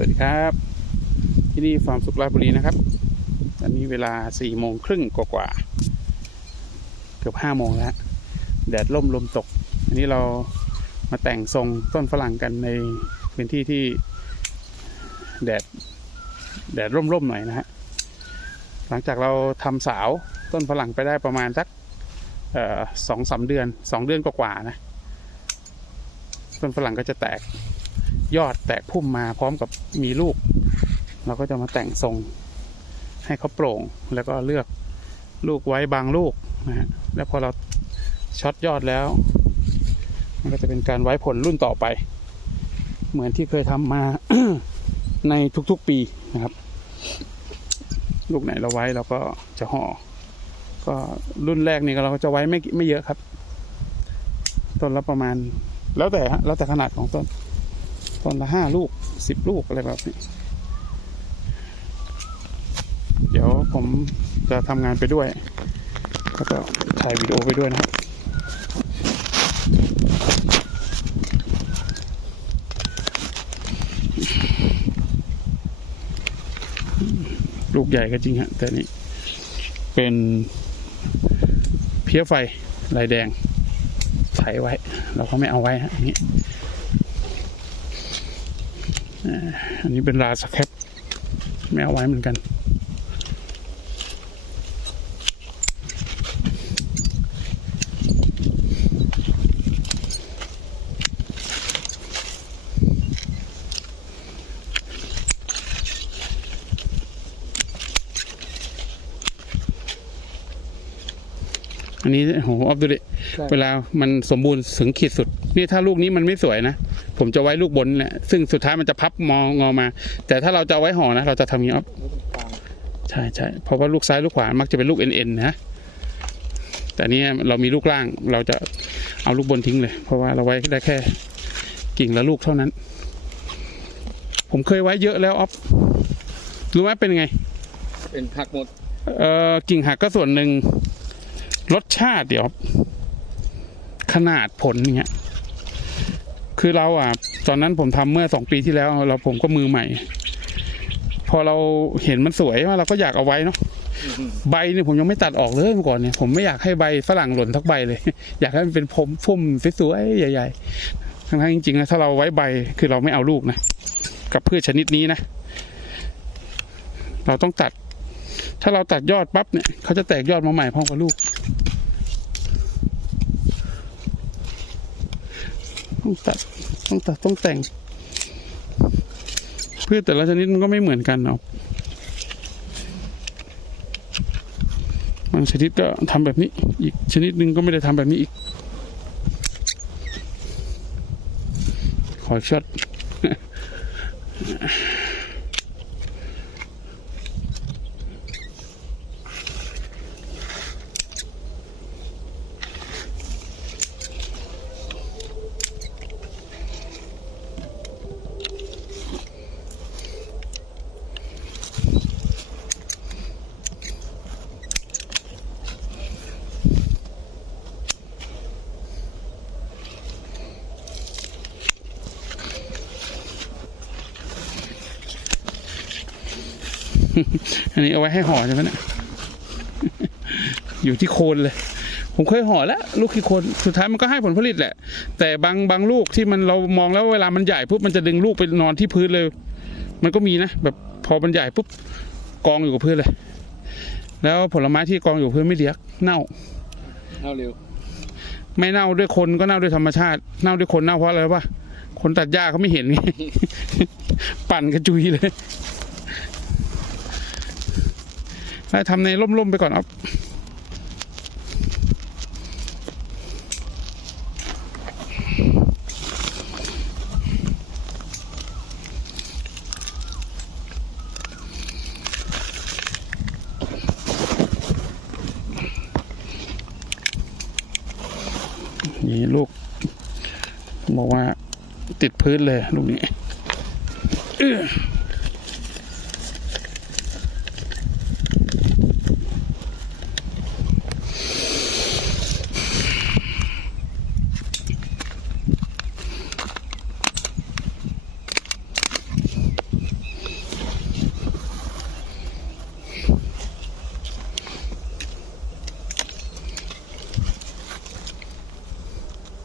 สวัสดีครับ ที่นี่ฟาร์มสุขราชบุรีนะครับ ตอนนี้เวลาสี่โมงครึ่งกว่าเกือบห้าโมงแล้ว แดดล่มลมตก อันนี้เรามาแต่งทรงต้นฝรั่งกันในพื้นที่ที่แดดแดดร่มๆหน่อยนะฮะ หลังจากเราทำสาวต้นฝรั่งไปได้ประมาณสักสองสามเดือนสองเดือนกว่าๆนะ ต้นฝรั่งก็จะแตก ยอดแตกพุ่มมาพร้อมกับมีลูก เราก็จะมาแต่งทรงให้เขาโปร่งแล้วก็เลือกลูกไว้บางลูกนะฮะแล้วพอเราช็อตยอดแล้ว มันก็จะเป็นการไว้ผลรุ่นต่อไป เหมือนที่เคยทำมาในทุกๆปีนะครับ ลูกไหนเราไว้เราก็จะห่อก็รุ่นแรกนี่เราก็จะไว้ไม่ไม่เยอะครับ ต้นละประมาณ แล้วแต่ฮะแล้วแต่ขนาดของต้น ต้นละห้าลูกสิบลูกอะไรแบบนี้ เดี๋ยวผมจะทำงานไปด้วย แล้วก็ถ่ายวิดีโอไปด้วยนะครับลูกใหญ่ก็จริงฮะแต่นี่เป็นเพี้ยไฟลายแดงไถไว้ เราก็ไม่เอาไว้ฮะนนี้ อ่าอันนี้เป็นลาสแคปไม่เอาไว้เหมือนกัน อันนี้โหออฟดูดิใช่เวลามันสมบูรณ์ถึงขีดสุด นี่ถ้าลูกนี้มันไม่สวยนะ ผมจะไว้ลูกบนนี่แหละซึ่งสุดท้ายมันจะพับมองอมา แต่ถ้าเราจะเอาไว้ห่อนะ เราจะทำอย่างนี้ออฟไม่ต้องฟังใช่ใช่เพราะว่าลูกซ้ายลูกขวามักจะเป็นลูกเอ็นเอ็นนะแต่อันนี้เรามีลูกล่างเราจะเอาลูกบนทิ้งเลย เพราะว่าเราไว้ได้แค่กิ่งละลูกเท่านั้น ผมเคยไว้เยอะแล้วออฟรู้ไหมเป็นไง เป็นผักหมดเอ่อกิ่งหักก็ส่วนหนึ่งรสชาติเดี๋ยวขนาดผลอย่างเงี้ย คือเราอะ ตอนนั้นผมทำเมื่อสองปีที่แล้ว เราผมก็มือใหม่ พอเราเห็นมันสวยว่าเราก็อยากเอาไว้เนาะใบเนี่ยผมยังไม่ตัดออกเลยเมื่อก่อนเนี่ยผมไม่อยากให้ใบฝรั่งหล่นทักใบเลย อยากให้มันเป็นผมพุ่มสวยๆใหญ่ ๆ ทั้งๆจริงๆนะถ้าเราไว้ใบคือเราไม่เอาลูกนะกับพืชชนิดนี้นะเราต้องตัด ถ้าเราตัดยอดปั๊บเนี่ยเขาจะแตกยอดมาใหม่พร้อมกับลูก ต้องตัดต้องตัดต้องแต่งพืชแต่ละชนิดมันก็ไม่เหมือนกันเนาะบางชนิดก็ทำแบบนี้ อีกชนิดหนึ่งก็ไม่ได้ทำแบบนี้อีก ขอช็อต อันนี้เอาไว้ให้ห่อใช่ไหมเนี่ยอยู่ที่โคนเลย ผมเคยห่อแล้ว ลูกที่โคนสุดท้ายมันก็ให้ผลผลิตแหละ แต่บางบางลูกที่มันเรามองแล้วเวลามันใหญ่ปุ๊บมันจะดึงลูกไปนอนที่พื้นเลย มันก็มีนะแบบพอมันใหญ่ปุ๊บกองอยู่กับพื้นเลย แล้วผลไม้ที่กองอยู่กับพื้นไม่เดียกเน่าเอาเร็วไม่เน่าด้วยคนก็เน่าด้วยธรรมชาติเน่าด้วยคนเน่าเพราะอะไรวะคนตัดหญ้าเขาไม่เห็นไงปั่นกระจุยเลยแล้ว ทำในร่มๆไปก่อนอ๊อฟนี่ลูกบอกว่าติดพื้นเลยลูกนี้